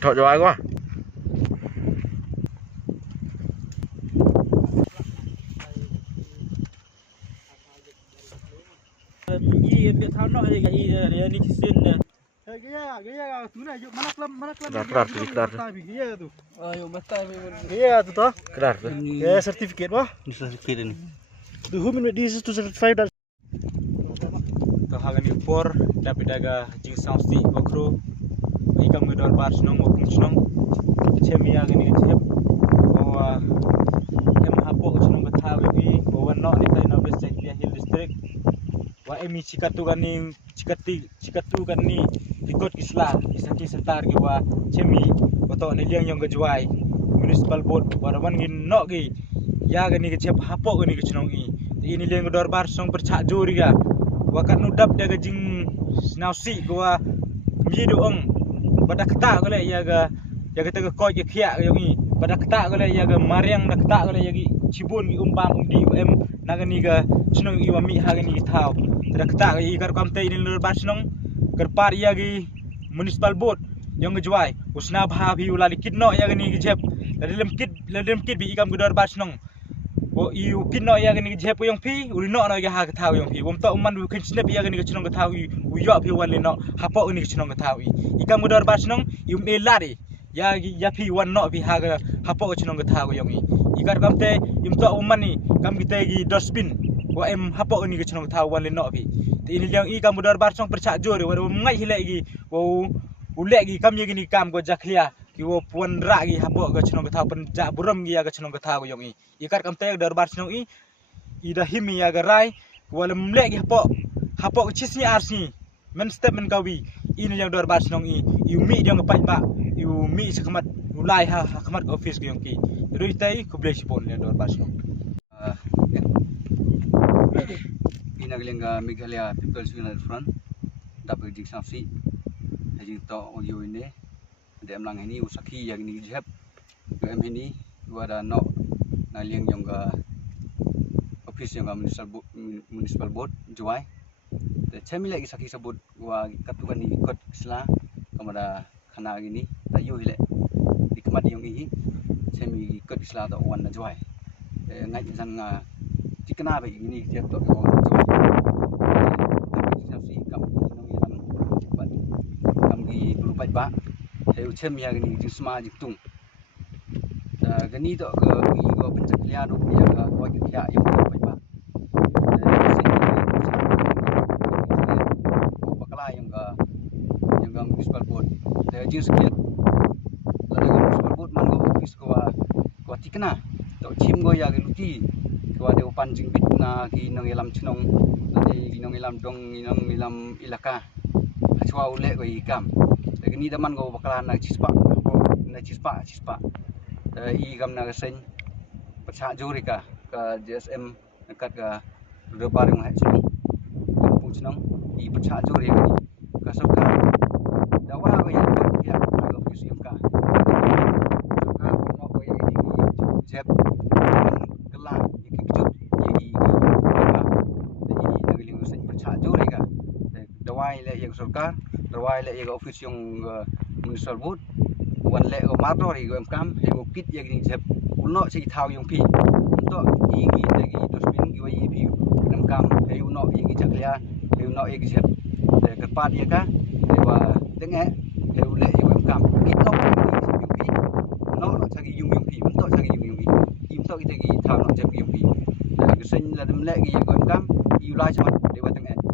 Thọ giỏi quá. Ini dia tahu nak dia ni kisin dia. Gaya tu na mana klam Kelar tu. Ayo batai memang. Gaya tu toh. kelar tuh. Gaya certificate wah. Ni sedikit ni. The who this is to certify that. To hagan ni por tapi daga jing sausti okro. Ikam ngedor bar senong okum senong. Cemi hagan ni cep. Bahwa em hapo senong betawi wi bahwa no ni kai na bes Ceklia Hill District. Wa emi cikatu gani ikut islah isaki setar ke wa cemi beto ni liang yang gejuai municipal board warawan gin no gi ya gani ke cep hapo gani ke chnong ini liang dor bar song percak juri ga wa kan nudap daga jing snausi gua mi do ong pada kata gale ya ga tega ko ke khia ga yongi pada kata gale ya ga mariang da kata gale ya gi cibun gi umbam umdi em nagani ga chnong i wa mi ha gani thau Rakta i kar kamte ini lur basnong kerpar ia gi municipal board yang ngejuai usna bha bhi ula likit no ya gani gejep ladem kit bi ikam gedor basnong o iu kit no ya gani gejep yang phi uli no no ga ha thau yang phi bom to man bu kin snap ya gani gechnong thau u yo phi wali no hapo ni gechnong thau ikam gedor basnong iu melari ya phi wan no phi ha ga hapo gechnong thau yang ikar kamte im to man ni kam gite gi dustbin wa em hapo ni gechnong thau wan le no phi ini yang i kam dor bar song percak jor wa ngai hile gi wo ule gi kam ye gi kam go jaklia ki wo pon ra gi hapo ga chnong thau pen ja buram gi ya ga chnong thau yong i ikar kam te dor bar song i da himi ya ga rai wala mle gi hapo chisni arsi men step men kawi ini yang dor bar song i mi dia ngapai ba mi sekmat ulai ha khmat office gi yong ki roi tai ku ble sipon le dor bar song Inaglingga Meghalaya People's United Front dapat disaksi jadi to audio ini dem lang ini usaki yang ni jeb em ini gua ada no naling yang ga office yang ga municipal board juai te chemi lagi saki sebut gua katukan ni ikut isla kepada khana gini tayu hile dikmat yang ini chemi ikut isla to wan juai ngai san nga chikna ba ini jeb to ba theo chem ya gani ju sma ji tung gani to go pencak lia do ya ga ko ji ya yo ba bakala yang ga municipal board theo ji skill la ga municipal board man go office ko tikna to chim go ya ga luti ko de upan jing bit na ki nang elam chnong ki nang elam dong nang elam ilaka achwa ule go ikam ini teman go bakalan nak cispa i gam na sen percak jurika ke JSM dekat ke depan yang hajung kampung senang i percak juri ni ke serka dawa go ya go pisium ka serka ko go ya ni jeb gelah iki kejut i negeri sen percak jurika dawa ile yang serka Rawai le yang office yang municipal board wan le mator ri gam kam he go kit yang ni jeb uno si thau yang pi to i gi te gi dustbin gi wi pi nam kam he uno i gi chaklia he uno i gi jeb te ka pa dia ka he wa tenge he le i gam kam kit no yang pi no chagi yung pi to chagi yung pi im to gi te gi thau no jeb yung pi ke sen la dem le gi gam kam i lai chama de wa tenge